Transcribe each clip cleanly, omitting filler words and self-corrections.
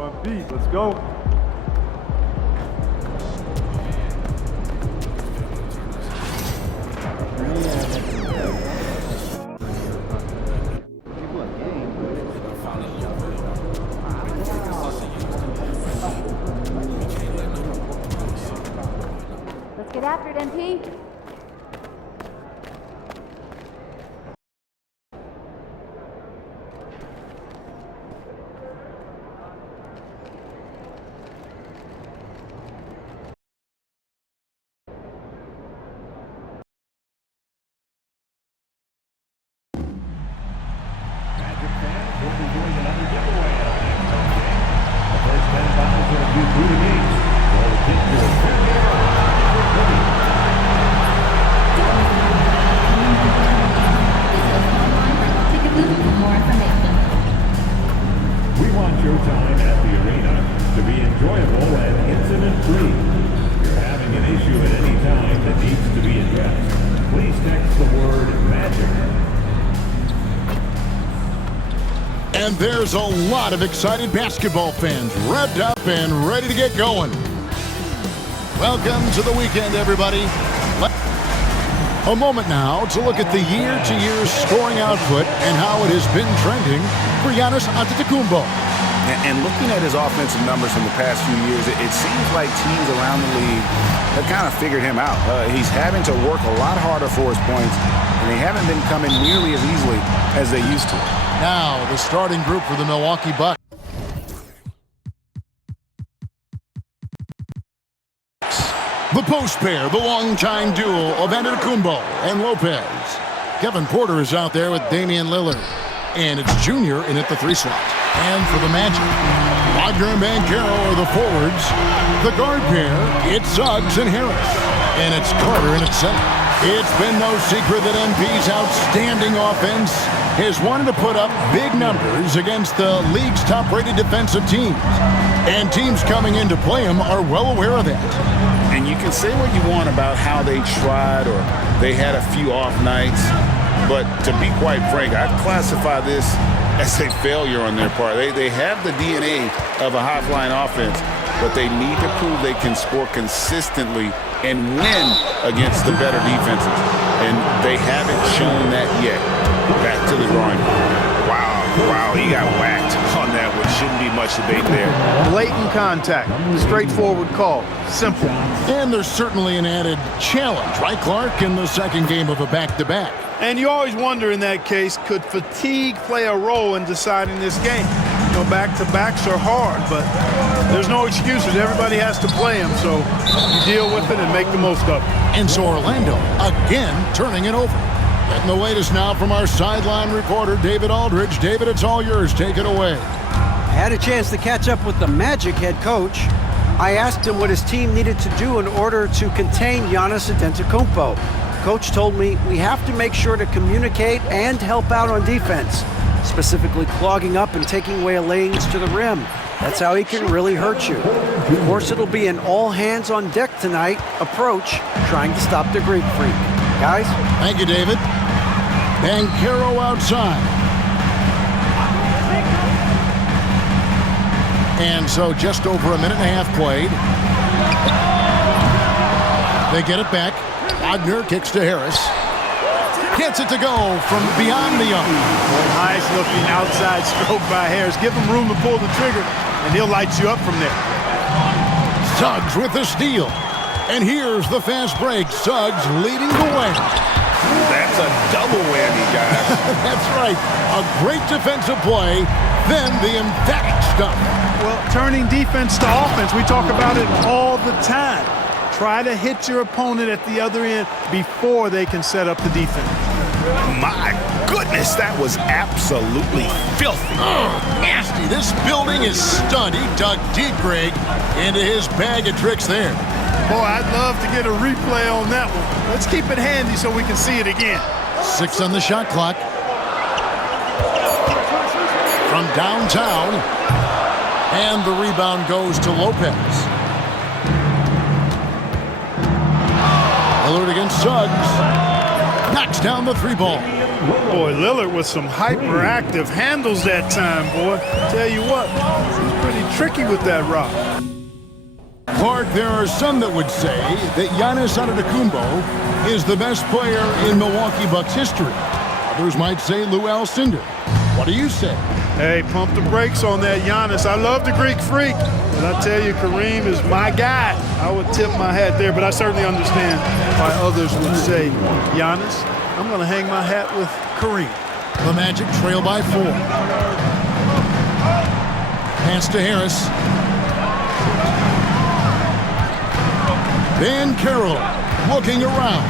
You're on beat. Let's go. Let's get after it, MP. We want your time at the arena to be enjoyable and incident-free. If you're having an issue at any time that needs to be addressed, please text the word MAGIC. And there's a lot of excited basketball fans revved up and ready to get going. Welcome to the weekend, everybody. A moment now to look at the year-to-year scoring output and how it has been trending for Giannis Antetokounmpo. And looking at his offensive numbers from the past few years, it seems like teams around the league have kind of figured him out. He's having to work a lot harder for his points, and they haven't been coming nearly as easily as they used to. Now, the starting group for the Milwaukee Bucks. The post pair, the longtime duo of Antetokounmpo and Lopez. Kevin Porter is out there with Damian Lillard. And it's Junior in at the 3 slot. And for the Magic, Wagner and Banchero are the forwards. The guard pair, it's Suggs and Harris. And it's Carter in at center. It's been no secret that MP's outstanding offense has wanted to put up big numbers against the league's top-rated defensive teams. And teams coming in to play him are well aware of that. And you can say what you want about how they tried or they had a few off nights, but to be quite frank, I'd classify this as a failure on their part. They have the DNA of a high-flying offense, but they need to prove they can score consistently and win against the better defenses. And they haven't shown that yet. Back to the drawing board. Wow, he got whacked on that one. Shouldn't be much debate there. Blatant contact, straightforward call, simple. And there's certainly an added challenge, right, Clark, in the second game of a back-to-back. And you always wonder in that case, could fatigue play a role in deciding this game? You know, back-to-backs are hard, but there's no excuses. Everybody has to play them, so you deal with it and make the most of it. And so Orlando, again, turning it over. Getting the latest now from our sideline reporter, David Aldridge. David, it's all yours. Take it away. I had a chance to catch up with the Magic head coach. I asked him what his team needed to do in order to contain Giannis Antetokounmpo. Coach told me we have to make sure to communicate and help out on defense, specifically clogging up and taking away lanes to the rim. That's how he can really hurt you. Of course, it'll be an all-hands-on-deck tonight approach, trying to stop the Greek Freak. Guys? Thank you, David. Banchero outside. And so just over a minute and a half played. They get it back. Wagner kicks to Harris. Gets it to go from beyond the arc. Nice looking outside stroke by Harris. Give him room to pull the trigger, and he'll light you up from there. Suggs with the steal. And here's the fast break. Suggs leading the way. That's a double whammy, guys. That's right. A great defensive play, then the emphatic stuff. Well, turning defense to offense, we talk about it all the time. Try to hit your opponent at the other end before they can set up the defense. My goodness, that was absolutely filthy. Nasty. This building is stunned. He dug deep, Greg, into his bag of tricks there. Boy, I'd love to get a replay on that one. Let's keep it handy so we can see it again. 6 on the shot clock. From downtown. And the rebound goes to Lopez. Lillard against Suggs. Knocks down the 3 ball. Lillard. Boy, Lillard with some hyperactive handles that time, boy. Tell you what, he's pretty tricky with that rock. Clark, there are some that would say that Giannis Antetokounmpo is the best player in Milwaukee Bucks history. Others might say Lou Alcindor. What do you say? Hey, pump the brakes on that Giannis. I love the Greek Freak, but I tell you, Kareem is my guy. I would tip my hat there, but I certainly understand why others would say Giannis. I'm going to hang my hat with Kareem. The Magic trail by 4. Pass to Harris. Banchero looking around.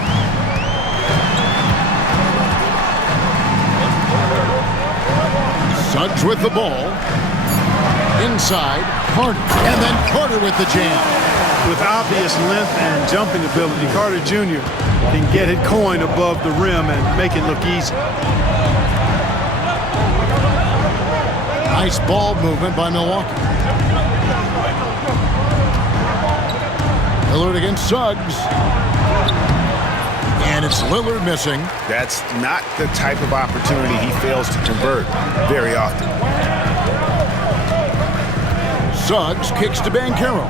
Suggs with the ball. Inside, Carter. And then Carter with the jam. With obvious length and jumping ability, Carter Jr. can get it going above the rim and make it look easy. Nice ball movement by Milwaukee. Lillard against Suggs. And it's Lillard missing. That's not the type of opportunity he fails to convert very often. Suggs kicks to Banchero.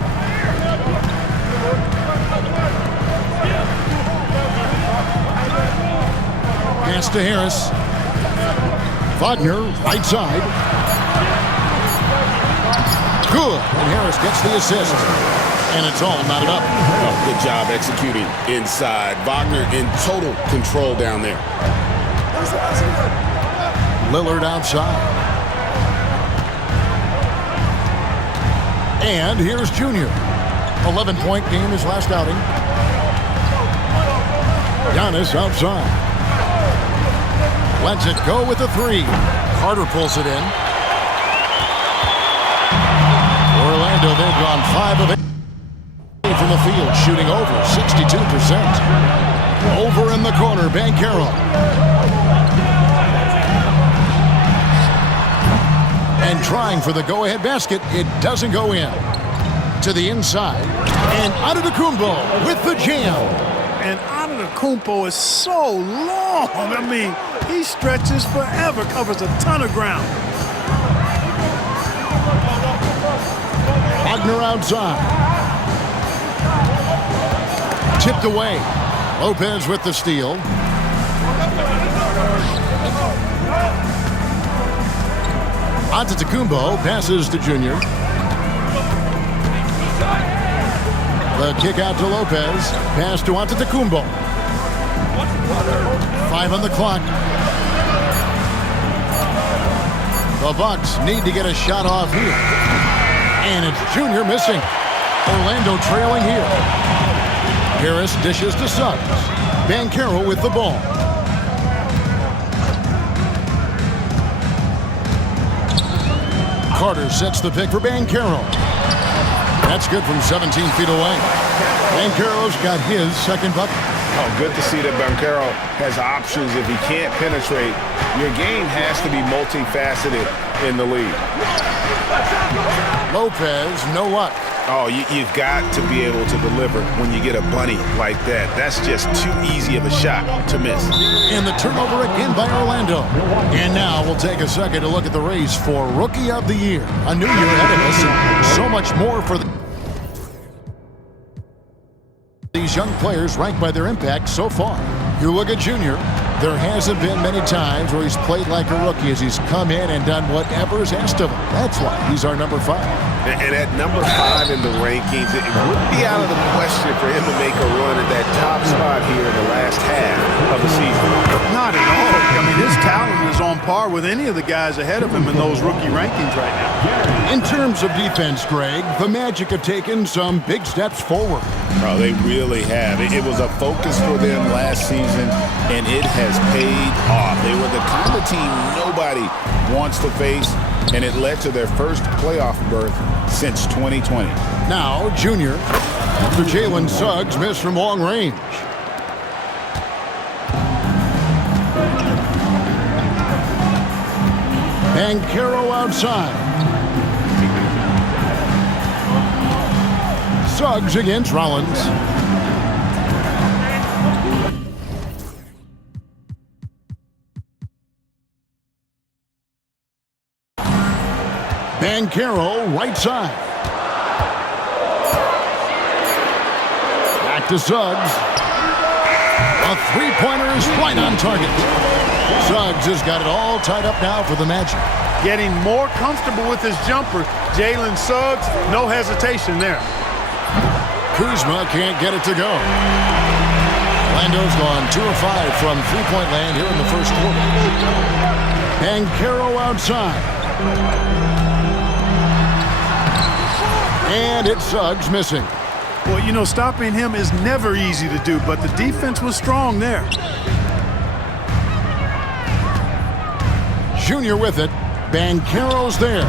Pass to Harris. Wagner, right side. Good. And Harris gets the assist. And it's all knotted up. Oh, good job executing inside. Wagner in total control down there. Lillard outside. And here's Junior. 11-point game his last outing. Giannis outside. Lets it go with a 3. Carter pulls it in. Orlando, they've gone 5 of 8 from the field, shooting over 62%. Over in the corner, Banchero. And trying for the go-ahead basket, it doesn't go in. To the inside, and Antetokounmpo with the jam. And Antetokounmpo is so long. I mean, he stretches forever, covers a ton of ground. Wagner outside. Tipped away. Lopez with the steal. Antetokounmpo passes to Junior. The kick out to Lopez. Pass to Antetokounmpo. 5 on the clock. The Bucks need to get a shot off here. And it's Junior missing. Orlando trailing here. Harris dishes to Suggs. Banchero with the ball. Carter sets the pick for Banchero. That's good from 17 feet away. Banchero's got his second bucket. Oh, good to see that Banchero has options if he can't penetrate. Your game has to be multifaceted in the league. Lopez, no luck. Oh, you've got to be able to deliver when you get a bunny like that. That's just too easy of a shot to miss. And the turnover again by Orlando. And now we'll take a second to look at the race for Rookie of the Year. A new year ahead of us, and so much more for these young players ranked by their impact so far. You look at Junior. There hasn't been many times where he's played like a rookie as he's come in and done whatever's asked of him. That's why he's our number 5. And at number 5 in the rankings, it wouldn't be out of the question for him to make a run at that top spot here in the last half of the season. Not at all. I mean, his talent is on par with any of the guys ahead of him in those rookie rankings right now. In terms of defense, Greg, the Magic have taken some big steps forward. Oh, they really have. It was a focus for them last season, and it has paid off. They were the kind of team nobody wants to face, and it led to their first playoff berth since 2020. Now, Junior, after Jalen Suggs missed from long range. Banchero outside. Suggs against Rollins. Banchero, right side. Back to Suggs. A three-pointer is right on target. Suggs has got it all tied up now for the Magic. Getting more comfortable with his jumper. Jalen Suggs, no hesitation there. Kuzma can't get it to go. Orlando's gone 2 of 5 from three-point land here in the first quarter. Banchero outside. And it's Suggs missing. Well, you know, stopping him is never easy to do, but the defense was strong there. Junior with it. Banchero's there.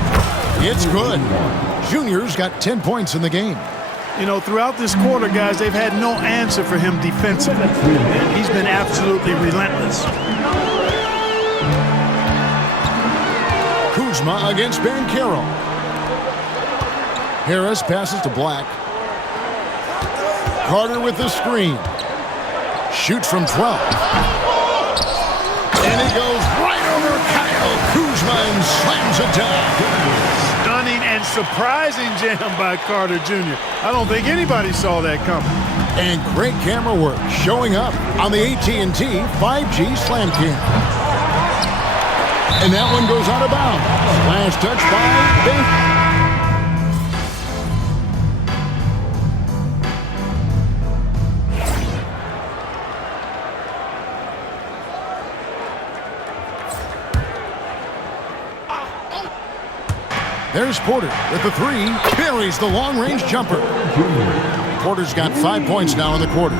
It's good. Junior's got 10 points in the game. You know, throughout this quarter, guys, they've had no answer for him defensively. And he's been absolutely relentless. Kuzma against Banchero. Harris passes to Black. Carter with the screen. Shoots from 12. And he goes right over Kyle Kuzma and slams it down. Stunning and surprising jam by Carter Jr. I don't think anybody saw that coming. And great camera work showing up on the AT&T 5G Slam Cam. And that one goes out of bounds. Last touch by Banchero. There's Porter with the three. Buries the long-range jumper. Porter's got 5 points now in the quarter.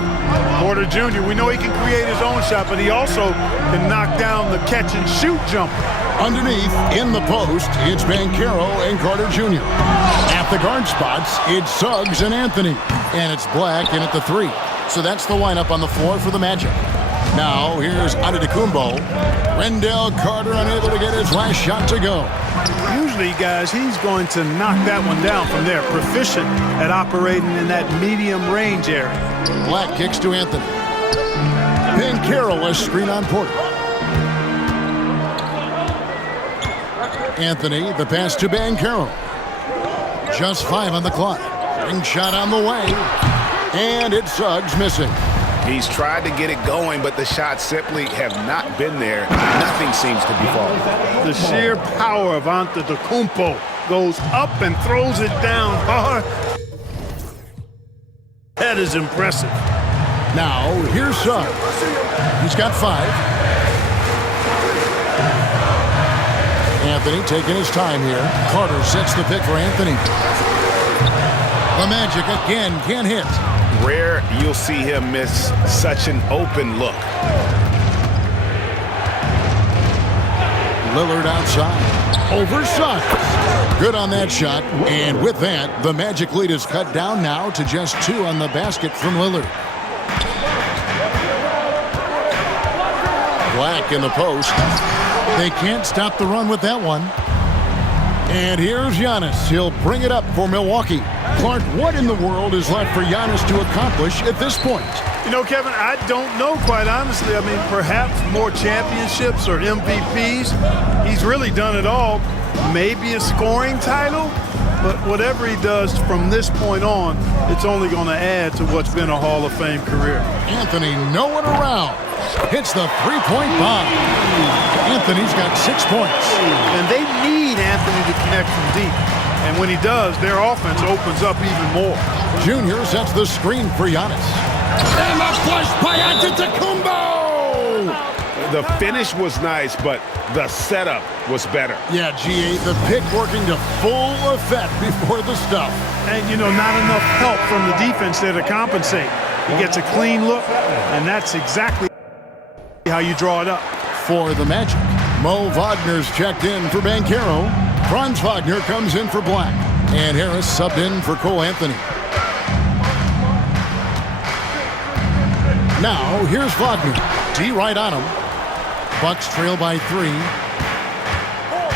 Porter Jr., we know he can create his own shot, but he also can knock down the catch-and-shoot jumper. Underneath, in the post, it's Banchero and Carter Jr. At the guard spots, it's Suggs and Anthony. And it's Black in at the three. So that's the lineup on the floor for the Magic. Now, here's Antetokounmpo. Wendell Carter unable to get his last shot to go. Usually, guys, he's going to knock that one down from there. Proficient at operating in that medium range area. Black kicks to Anthony. Banchero a screen on Porter. Anthony, the pass to Banchero. Just 5 on the clock. Ring shot on the way. And it's Suggs missing. He's tried to get it going, but the shots simply have not been there. Nothing seems to be falling. The sheer power of Antetokounmpo goes up and throws it down hard. That is impressive. Now, here's Suggs. He's got 5. Anthony taking his time here. Carter sets the pick for Anthony. The Magic again can't hit. Rare you'll see him miss such an open look. Lillard outside. Over Suggs. Good on that shot. And with that, the Magic lead is cut down now to just 2 on the basket from Lillard. Black in the post. They can't stop the run with that one. And here's Giannis. He'll bring it up for Milwaukee. Clark, what in the world is left for Giannis to accomplish at this point? You know, Kevin, I don't know, quite honestly. I mean, perhaps more championships or MVPs. He's really done it all. Maybe a scoring title. But whatever he does from this point on, it's only going to add to what's been a Hall of Fame career. Anthony, no one around. Hits the three-point bomb. Anthony's got 6 points. And they need Anthony to connect from deep. And when he does, their offense opens up even more. Junior sets the screen for Giannis. And the flush by Antetokounmpo! The finish was nice, but the setup was better. Yeah, G8, the pick working to full effect before the stuff. And, you know, not enough help from the defense there to compensate. He gets a clean look, and that's exactly how you draw it up. For the Magic, Mo Wagner's checked in for Banchero. Franz Wagner comes in for Black. And Harris subbed in for Cole Anthony. Now, here's Wagner. D right on him. Bucks trail by 3.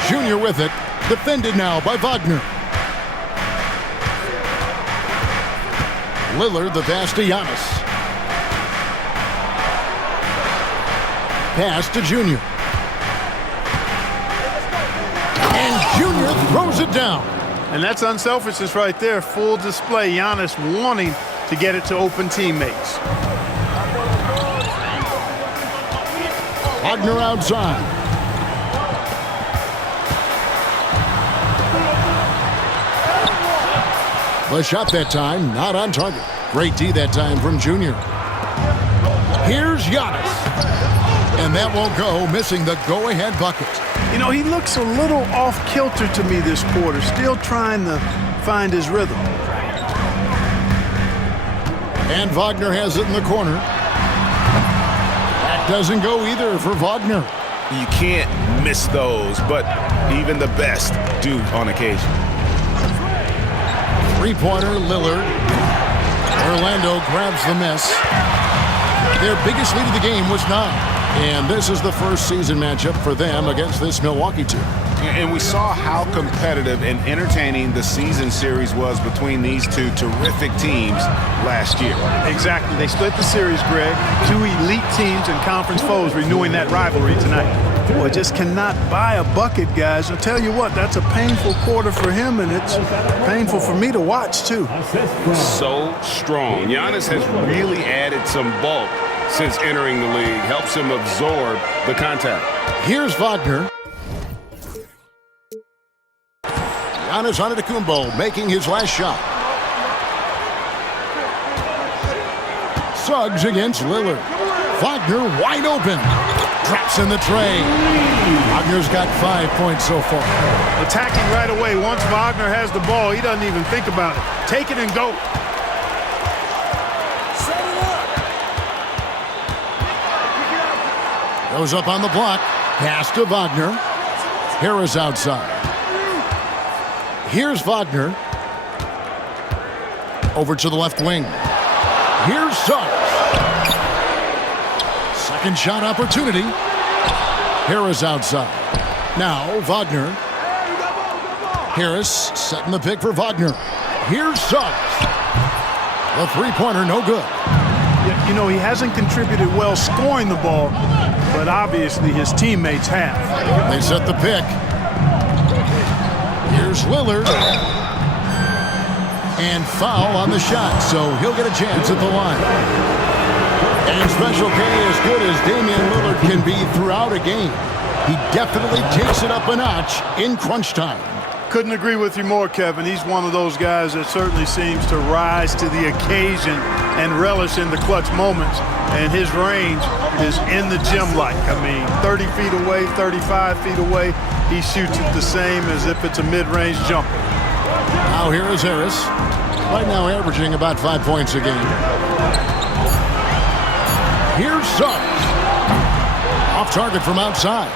Junior with it. Defended now by Wagner. Lillard the pass to Giannis. Pass to Junior. And Jr. throws it down. And that's unselfishness right there. Full display. Giannis wanting to get it to open teammates. Wagner outside. The shot that time, not on target. Great D that time from Junior. Here's Giannis. And that won't go, missing the go-ahead bucket. You know, he looks a little off-kilter to me this quarter, still trying to find his rhythm. And Wagner has it in the corner. That doesn't go either for Wagner. You can't miss those, but even the best do on occasion. Three-pointer, Lillard. Orlando grabs the miss. Their biggest lead of the game was 9. And this is the first season matchup for them against this Milwaukee team. And we saw how competitive and entertaining the season series was between these two terrific teams last year. Exactly. They split the series, Greg. Two elite teams and conference foes renewing that rivalry tonight. Boy, just cannot buy a bucket, guys. I'll tell you what, that's a painful quarter for him, and it's painful for me to watch, too. So strong. Giannis has really added some bulk since entering the league. Helps him absorb the contact. Here's Wagner. Giannis Antetokounmpo making his last shot. Suggs against Lillard. Wagner wide open. Drops in the tray. Wagner's got 5 points so far. Attacking right away. Once Wagner has the ball, he doesn't even think about it. Take it and go. Goes up on the block. Pass to Wagner. Harris outside. Here's Wagner. Over to the left wing. Here's Suggs. Second shot opportunity. Harris outside. Now Wagner. Harris setting the pick for Wagner. Here's Suggs. The three-pointer no good. You know, he hasn't contributed well scoring the ball, but obviously his teammates have. They set the pick. Here's Lillard. And foul on the shot, so he'll get a chance at the line. And Special K, as good as Damian Lillard can be throughout a game, he definitely takes it up a notch in crunch time. Couldn't agree with you more, Kevin. He's one of those guys that certainly seems to rise to the occasion and relish in the clutch moments. And his range is in the gym-like. I mean, 30 feet away, 35 feet away, he shoots it the same as if it's a mid-range jumper. Now here is Harris. Right now averaging about 5 points a game. Here's Suggs. Off target from outside.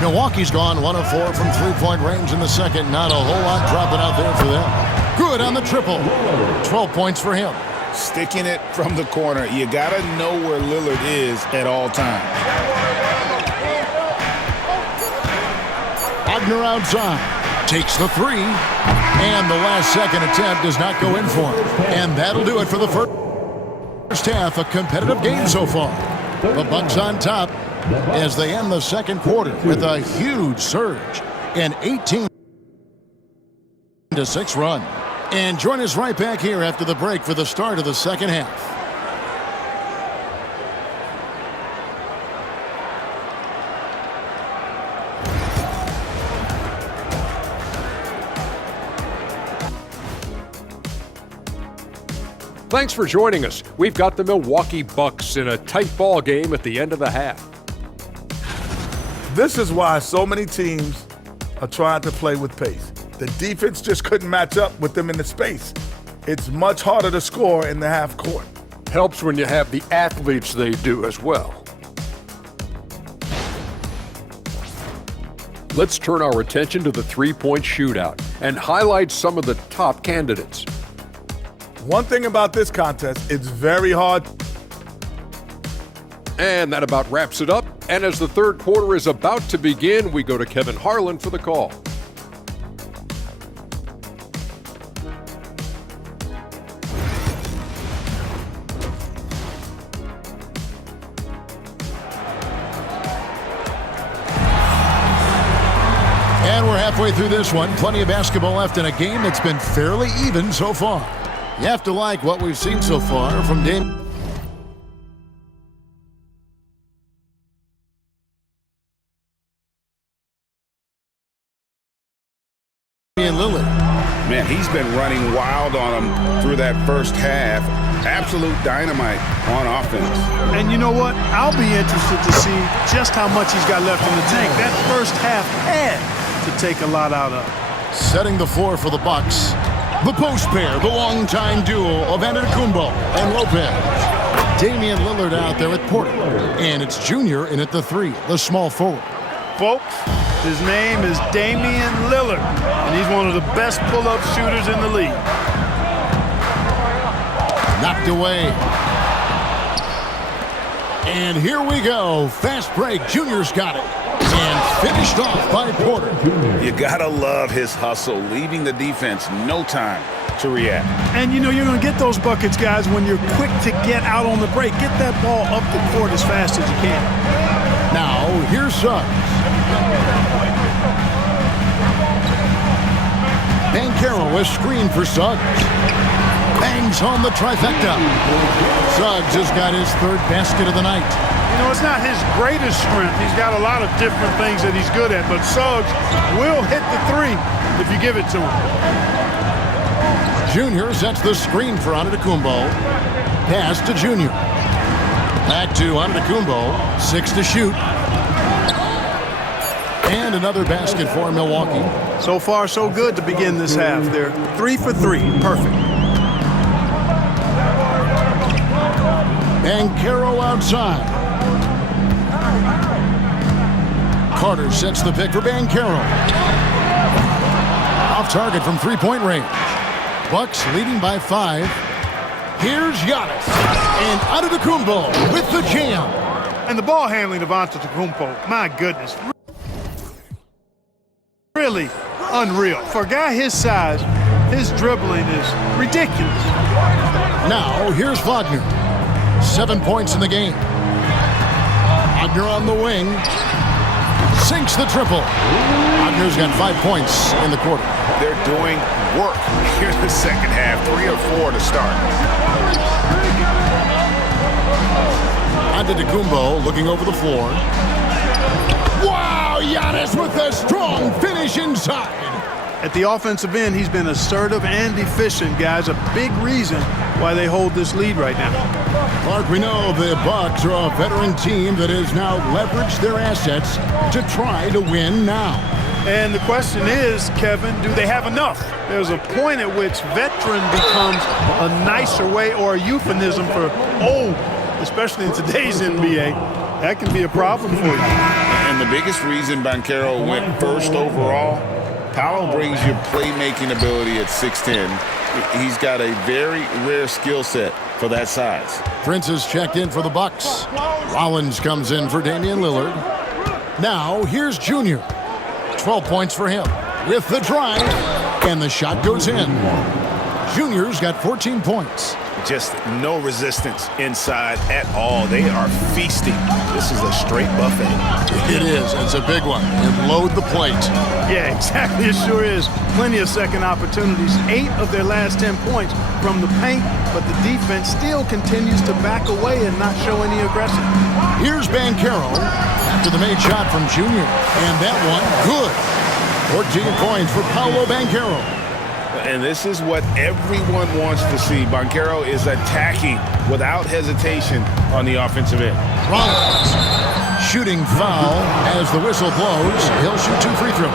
Milwaukee's gone 1 of 4 from three-point range in the second. Not a whole lot dropping out there for them. Good on the triple. 12 points for him. Sticking it from the corner. You got to know where Lillard is at all times. Wagner outside. Takes the three. And the last second attempt does not go in for him. And that'll do it for the first half. A competitive game so far. The Bucks on top as they end the second quarter with a huge surge, an 18-6 run. And join us right back here after the break for the start of the second half. Thanks for joining us. We've got the Milwaukee Bucks in a tight ball game at the end of the half. This is why so many teams are trying to play with pace. The defense just couldn't match up with them in the space. It's much harder to score in the half court. Helps when you have the athletes they do as well. Let's turn our attention to the three-point shootout and highlight some of the top candidates. One thing about this contest, it's very hard. And that about wraps it up. And as the third quarter is about to begin, we go to Kevin Harlan for the call. And we're halfway through this one. Plenty of basketball left in a game that's been fairly even so far. You have to like what we've seen so far from Damian Lillard. Man, he's been running wild on him through that first half. Absolute dynamite on offense. And you know what? I'll be interested to see just how much he's got left in the tank. That first half had to take a lot out of. Setting the floor for the Bucks. The post pair, the longtime duo of Antetokounmpo and Lopez. Damian Lillard out there at Porter. And it's Junior in at the 3, the small forward. Folks, his name is Damian Lillard, and he's one of the best pull-up shooters in the league. Knocked away. And here we go. Fast break. Junior's got it. And finished off by Porter. You gotta love his hustle, leaving the defense no time to react. And you know you're going to get those buckets, guys, when you're quick to get out on the break. Get that ball up the court as fast as you can. Now, here's Suggs. Banchero is screen for Suggs. Bangs home the trifecta. Suggs has got his 3rd basket of the night. You know, it's not his greatest strength. He's got a lot of different things that he's good at, but Suggs will hit the 3 if you give it to him. Junior sets the screen for Antetokounmpo. Pass to Junior. Back to Antetokounmpo. 6 to shoot. And another basket for Milwaukee. So far, so good to begin this half. They're 3 for 3. Perfect. Banchero outside. Carter sets the pick for Banchero. Off target from 3-point range. Bucks leading by 5. Here's Giannis. And Antetokounmpo with the jam. And the ball handling of Antetokounmpo, my goodness. Really unreal. For a guy his size, his dribbling is ridiculous. Now, here's Wagner. 7 points in the game. Wagner on the wing. Sinks the triple. Wagner's got 5 points in the quarter. They're doing work here in the second half. 3 or 4 to start. Antetokounmpo looking over the floor. Wow, Giannis with a strong finish inside. At the offensive end, he's been assertive and efficient, guys. A big reason why they hold this lead right now. Clark, we know the Bucks are a veteran team that has now leveraged their assets to try to win now. And the question is, Kevin, do they have enough? There's a point at which veteran becomes a nicer way or a euphemism for old, especially in today's NBA. That can be a problem for you. And the biggest reason Banchero went first overall, Paolo brings you playmaking ability at 6'10". He's got a very rare skill set for that size. Prince has checked in for the Bucks. Rollins comes in for Damian Lillard. Now, here's Junior. 12 points for him. With the drive, and the shot goes in. Junior's got 14 points. Just no resistance inside at all. They are feasting. This is a straight buffet. It is. It's a big one. And load the plate. Yeah, exactly. It sure is. Plenty of second opportunities. 8 of their last 10 points from the paint, but the defense still continues to back away and not show any aggression. Here's Banchero after the made shot from Junior. And that one, good. 14 points for Paolo Banchero. And this is what everyone wants to see. Banchero is attacking without hesitation on the offensive end. Rollins, shooting foul as the whistle blows. He'll shoot 2 free throws.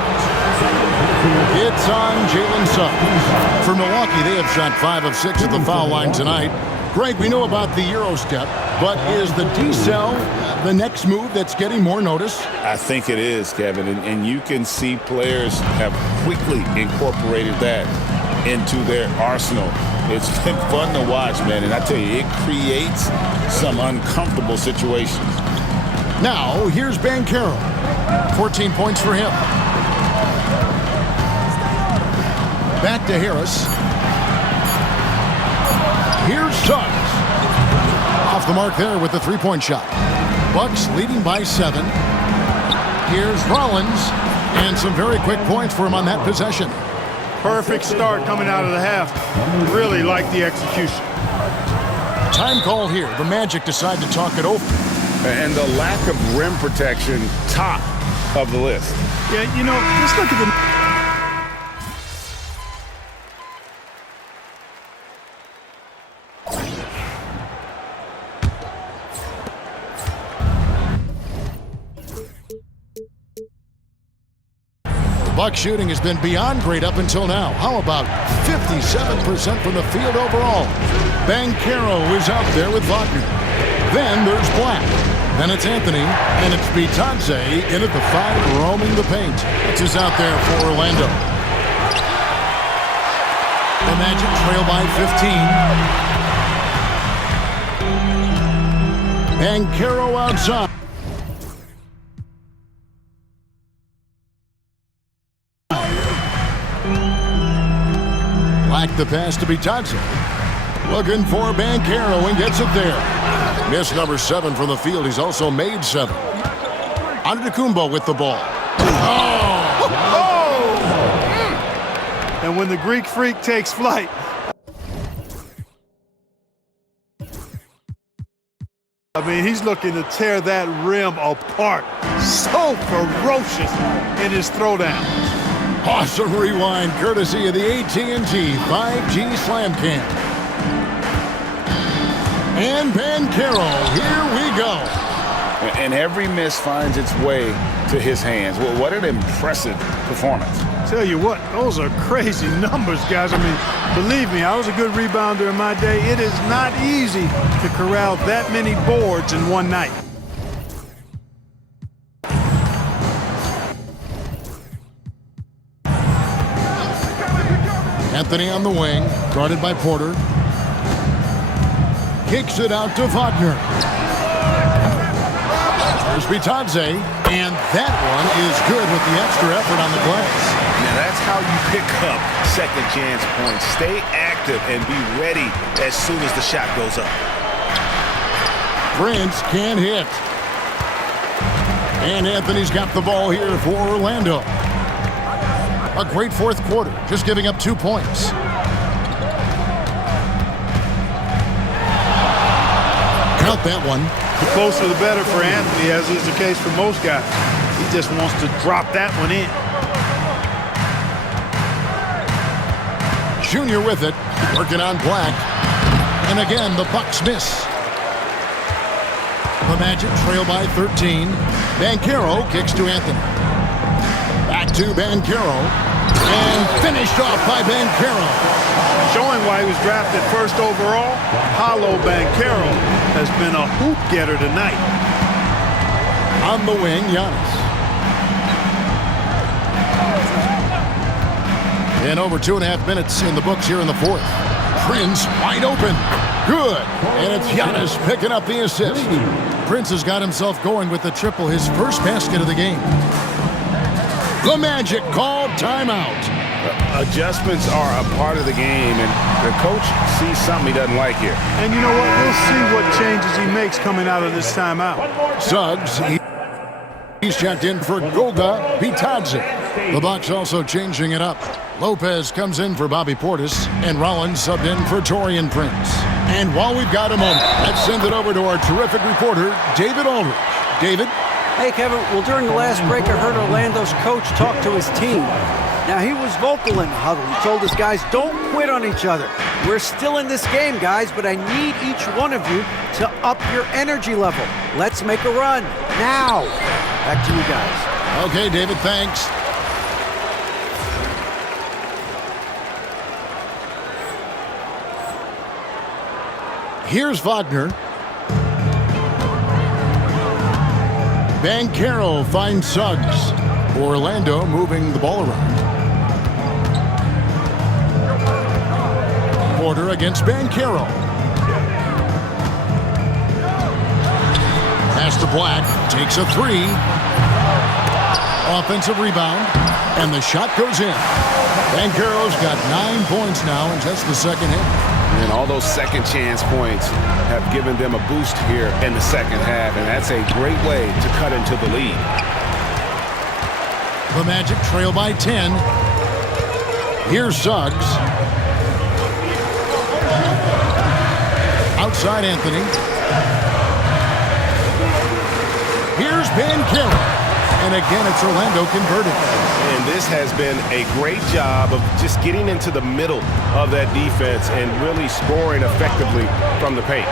It's on Jalen Suggs. For Milwaukee, they have shot 5 of 6 at the foul line tonight. Greg, we know about the Euro step, but is the D-cell the next move that's getting more notice? I think it is, Kevin, and you can see players have quickly incorporated that into their arsenal. It's been fun to watch, man, and I tell you, it creates some uncomfortable situations. Now, here's Banchero. 14 points for him. Back to Harris. Here's Suggs. Off the mark there with the 3-point shot. Bucks leading by 7. Here's Rollins. And some very quick points for him on that possession. Perfect start coming out of the half. Really like the execution. Time call here. The Magic decide to talk it over. And the lack of rim protection, top of the list. Yeah, you know, just look at the... Buck shooting has been beyond great up until now. How about 57% from the field overall? Banchero is out there with Wagner. Then there's Black. Then it's Anthony, and it's Bitadze in at the 5, roaming the paint. It's just out there for Orlando. The Magic trail by 15. Banchero outside. Black the pass to Bitadze. Looking for Banchero and gets it there. Miss number 7 from the field. He's also made 7. Antetokounmpo with the ball. Oh! And when the Greek Freak takes flight, I mean, he's looking to tear that rim apart. So ferocious in his throwdown. Awesome rewind courtesy of the AT&T 5G Slam Cam. And Banchero, here we go. And every miss finds its way to his hands. Well, what an impressive performance. Tell you what, those are crazy numbers, guys. I mean, believe me, I was a good rebounder in my day. It is not easy to corral that many boards in one night. Anthony on the wing, guarded by Porter. Kicks it out to Wagner. There's Bitadze, and that one is good with the extra effort on the glass. Now that's how you pick up second chance points. Stay active and be ready as soon as the shot goes up. Prince can't hit. And Anthony's got the ball here for Orlando. A great fourth quarter, just giving up 2 points. Count that one. The closer the better for Anthony, as is the case for most guys. He just wants to drop that one in. Junior with it, working on Black. And again, the Bucks miss. The Magic trail by 13. Banchero kicks to Anthony. Back to Banchero. And finished off by Banchero. Showing why he was drafted first overall, Paolo Banchero has been a hoop getter tonight. On the wing, Giannis. And over 2.5 minutes in the books here in the fourth. Prince wide open. Good. And it's Giannis picking up the assist. Prince has got himself going with the triple, his first basket of the game. The Magic called timeout. Adjustments are a part of the game, and the coach sees something he doesn't like here. And you know what? We'll see what changes he makes coming out of this timeout. Suggs, he's checked in for Goga Bitadze. The Bucks also changing it up. Lopez comes in for Bobby Portis, and Rollins subbed in for Taurean Prince. And while we've got a moment, let's send it over to our terrific reporter, David Aldridge. David? Hey, Kevin. Well, during the last break, I heard Orlando's coach talk to his team. Now, he was vocal in the huddle. He told his guys, don't quit on each other. We're still in this game, guys, but I need each one of you to up your energy level. Let's make a run. Now. Back to you guys. Okay, David, thanks. Here's Wagner. Banchero finds Suggs. Orlando moving the ball around. Porter against Banchero. Pass to Black. Takes a 3. Offensive rebound. And the shot goes in. Banchero's got 9 points now in just the second half. And all those second chance points have given them a boost here in the second half, and that's a great way to cut into the lead. The Magic trail by 10. Here's Suggs. Outside Anthony. Here's Banchero. And again, it's Orlando converting. And this has been a great job of just getting into the middle of that defense and really scoring effectively from the paint.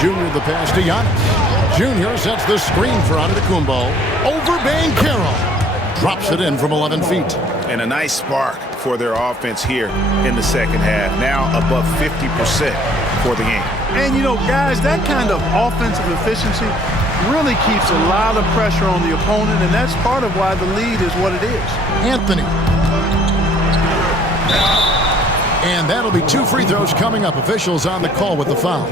Junior the pass to Giannis. Junior sets the screen for Antetokounmpo. Over Banchero. Drops it in from 11 feet. And a nice spark for their offense here in the second half. Now above 50% for the game. And, you know, guys, that kind of offensive efficiency really keeps a lot of pressure on the opponent, and that's part of why the lead is what it is. Anthony. And that'll be 2 free throws coming up. Officials on the call with the foul.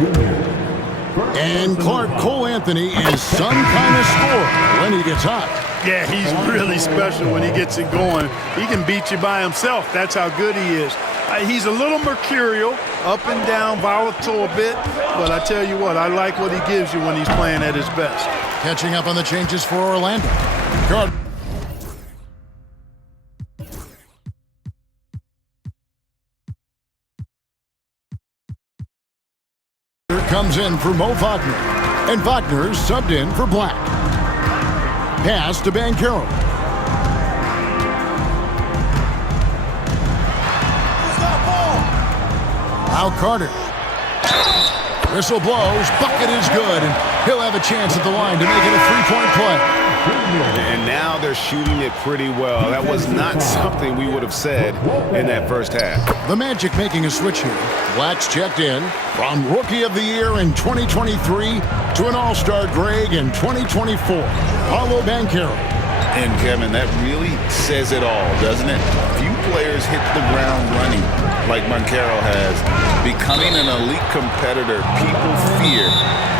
And Clark Cole Anthony is some kind of scorer when he gets hot. Yeah, he's really special when he gets it going. He can beat you by himself. That's how good he is. He's a little mercurial, up and down, volatile a bit, but I tell you what, I like what he gives you when he's playing at his best. Catching up on the changes for Orlando. Guard. Comes in for Mo Wagner, and Wagner subbed in for Black. Pass to Banchero. Al Carter. Whistle blows, bucket is good, and he'll have a chance at the line to make it a three-point play. And now they're shooting it pretty well. That was not something we would have said in that first half. The Magic making a switch here. Black's checked in from Rookie of the Year in 2023 to an All-Star Greg in 2024. Paolo Banchero. And Kevin, that really says it all, doesn't it? Few players hit the ground running like Banchero has. Becoming an elite competitor, people fear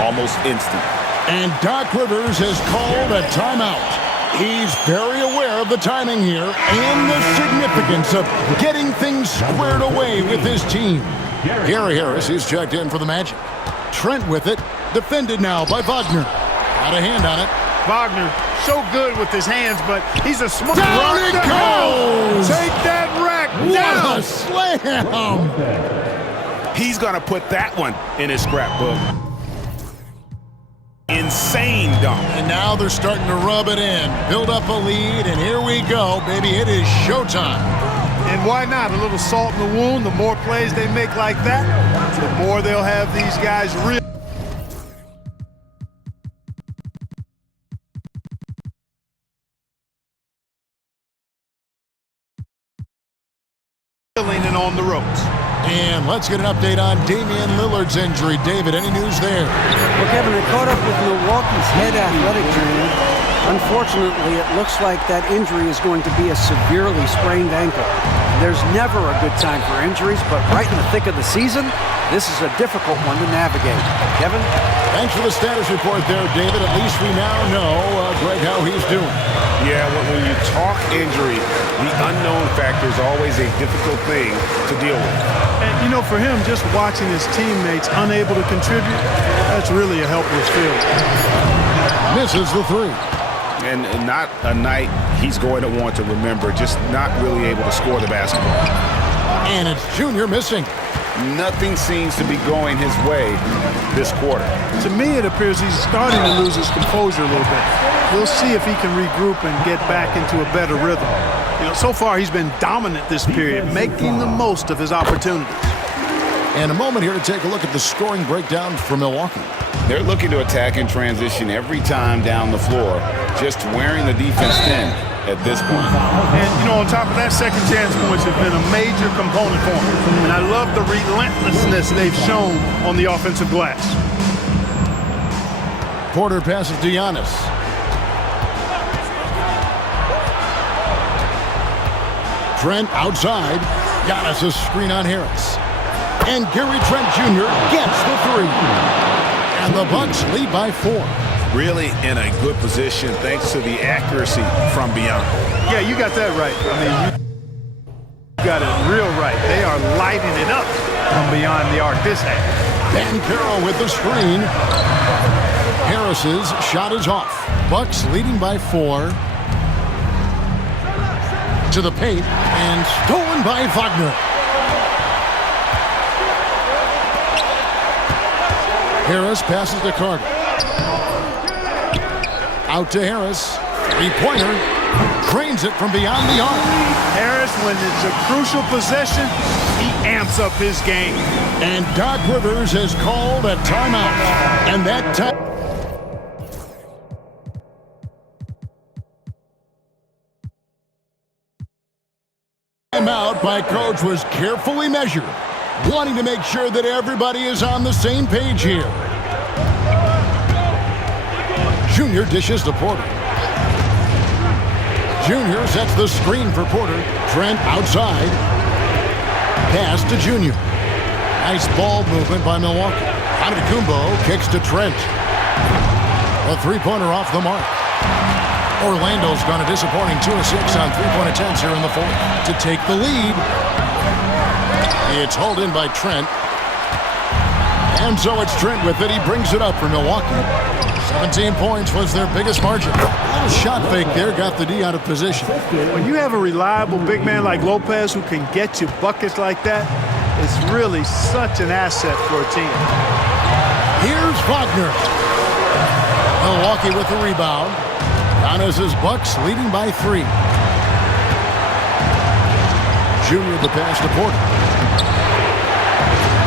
almost instant. And Doc Rivers has called a timeout. He's very aware of the timing here and the significance of getting things squared away with his team. Gary Harris is checked in for the Magic. Trent with it, defended now by Wagner. Got a hand on it. Wagner, so good with his hands, but he's a smart. Down it goes! Take that rack What a down! slam! He's going to put that one in his scrapbook. Insane dunk. And now they're starting to rub it in, build up a lead, and here we go, baby. It is showtime. And why not? A little salt in the wound. The more plays they make like that, the more they'll have these guys real. And on the ropes. And let's get an update on Damian Lillard's injury. David, any news there? Well, Kevin, I caught up with Milwaukee's head athletic trainer. Unfortunately, it looks like that injury is going to be a severely sprained ankle. There's never a good time for injuries, but right in the thick of the season, this is a difficult one to navigate. Kevin? Thanks for the status report there, David. At least we now know, Greg, how he's doing. Yeah, when you talk injury, the unknown factor is always a difficult thing to deal with. And, you know, for him, just watching his teammates unable to contribute, that's really a helpless feeling. Misses the three. And not a night he's going to want to remember, just not really able to score the basketball. And it's Junior missing. Nothing seems to be going his way this quarter. To me, it appears he's starting to lose his composure a little bit. We'll see if he can regroup and get back into a better rhythm. You know, so far he's been dominant this period, making the most of his opportunities. And a moment here to take a look at the scoring breakdown for Milwaukee. They're looking to attack in transition every time down the floor, just wearing the defense thin at this point. And, you know, on top of that, second chance points have been a major component for him. And I love the relentlessness they've shown on the offensive glass. Porter passes to Giannis. Trent outside. Giannis a screen on Harris. And Gary Trent Jr. gets the three. And the Bucks lead by 4. Really in a good position thanks to the accuracy from beyond. Yeah, you got that right. I mean, you got it real right. They are lighting it up from beyond the arc this half. Banchero with the screen. Harris's shot is off. Bucks leading by 4. To the paint, and stolen by Wagner. Harris passes to Carter. Out to Harris. Three-pointer. Drains it from beyond the arc. Harris, when it's a crucial possession, he amps up his game. And Doc Rivers has called a timeout. And that time... Timeout by Coach was carefully measured, wanting to make sure that everybody is on the same page here. Junior dishes to Porter. Junior sets the screen for Porter. Trent outside. Pass to Junior. Nice ball movement by Milwaukee. Antetokounmpo kicks to Trent. A three-pointer off the mark. Orlando's gone a disappointing 2 of 6 on three-point attempts here in the fourth to take the lead. It's hauled in by Trent. And so it's Trent with it. He brings it up for Milwaukee. 17 points was their biggest margin. A little shot fake there got the D out of position. When you have a reliable big man like Lopez who can get you buckets like that, it's really such an asset for a team. Here's Wagner. Milwaukee with the rebound. Giannis's Bucks leading by 3. Junior the pass to Porter.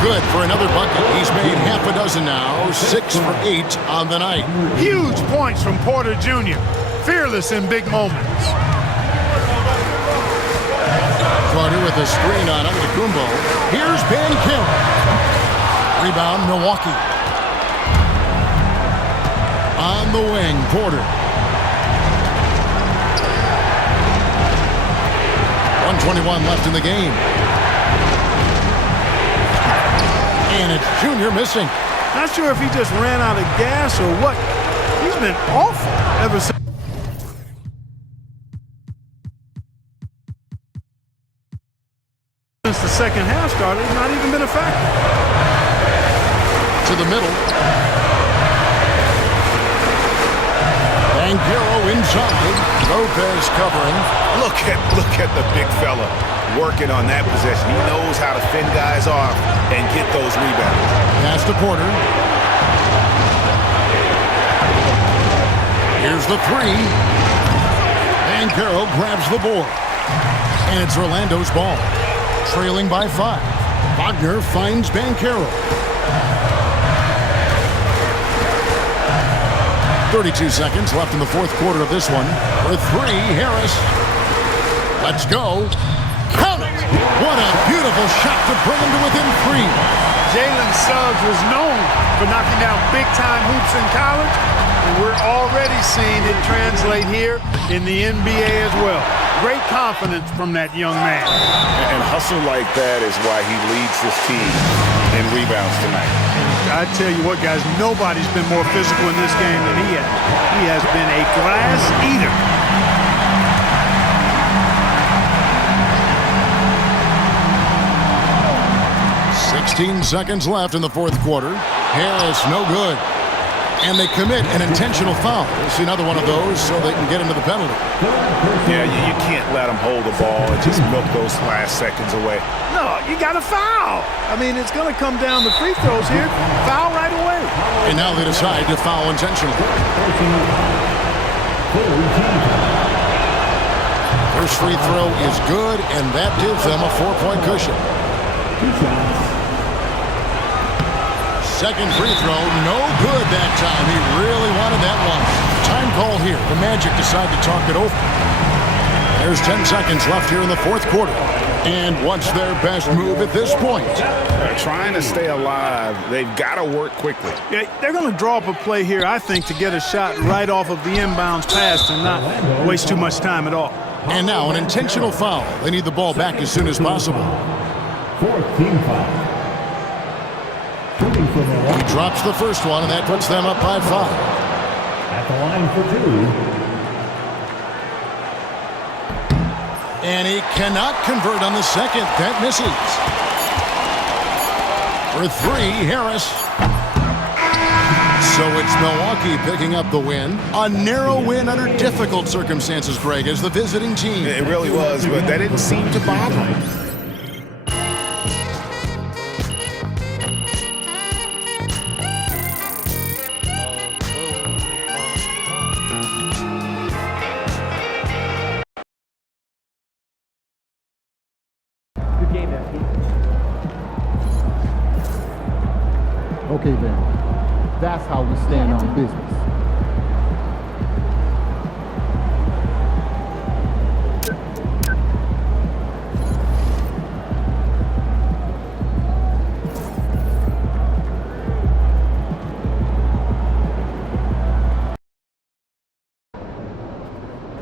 Good for another bucket. He's made half a dozen now. 6 for 8 on the night. Huge points from Porter Jr. Fearless in big moments. Carter with a screen on Antetokounmpo. Here's Banchero. Rebound Milwaukee. On the wing, Porter. 1:21 left in the game. And it's Junior missing. Not sure if he just ran out of gas or what. He's been awful ever since the second half started. He's not even been a factor. To the middle. Banchero inside. Lopez covering. Look at the big fella working on that possession. He knows how to fend guys off and get those rebounds. Pass to Porter. Here's the three. Banchero grabs the board. And it's Orlando's ball. Trailing by 5. Wagner finds Banchero. 32 seconds left in the fourth quarter of this one. For 3, Harris. Let's go. Count it! What a beautiful shot to bring him to within 3. Jalen Suggs was known for knocking down big-time hoops in college, and we're already seeing it translate here in the NBA as well. Great confidence from that young man. And hustle like that is why he leads this team in rebounds tonight. I tell you what, guys, nobody's been more physical in this game than he has. He has been a glass eater. Seconds left in the fourth quarter. Harris, no good. And they commit an intentional foul. We'll see another one of those so they can get into the penalty. Yeah, you can't let them hold the ball and just milk those last seconds away. No, you got to foul. I mean, it's going to come down to free throws here. Foul right away. And now they decide to foul intentionally. First free throw is good, and that gives them a 4-point cushion. Second free throw, no good that time. He really wanted that one. Time call here. The Magic decide to talk it over. There's 10 seconds left here in the fourth quarter. And what's their best move at this point? They're trying to stay alive. They've got to work quickly. Yeah, they're going to draw up a play here, I think, to get a shot right off of the inbounds pass and not waste too much time at all. And now an intentional foul. They need the ball back as soon as possible. Fourth team foul. Shooting from the He drops the first one, and that puts them up by 5. at the line for 2. And he cannot convert on the second. That misses. For 3, Harris. So it's Milwaukee picking up the win. A narrow win under difficult circumstances, Greg, as the visiting team. It really was, but that didn't seem to bother him. Okay, then. That's how we stand on business.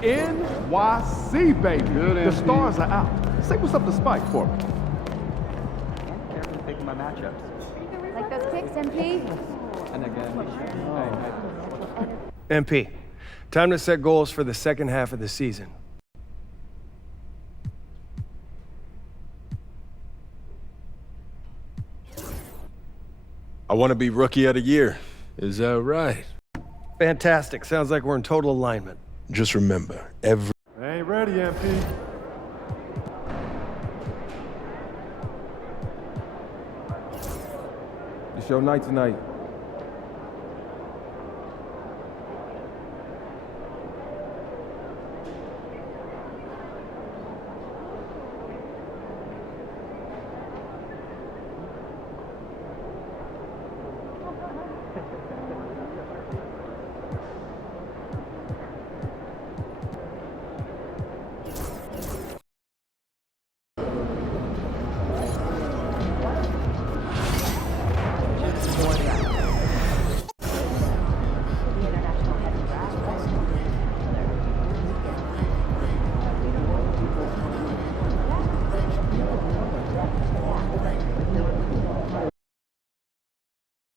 NYC, baby. The stars are out. Say what's up to Spike for me. Like those kicks, MP? MP, time to set goals for the second half of the season. I want to be Rookie of the Year. Is that right? Fantastic. Sounds like we're in total alignment. Just remember, every Ain't ready, MP. It's your night tonight.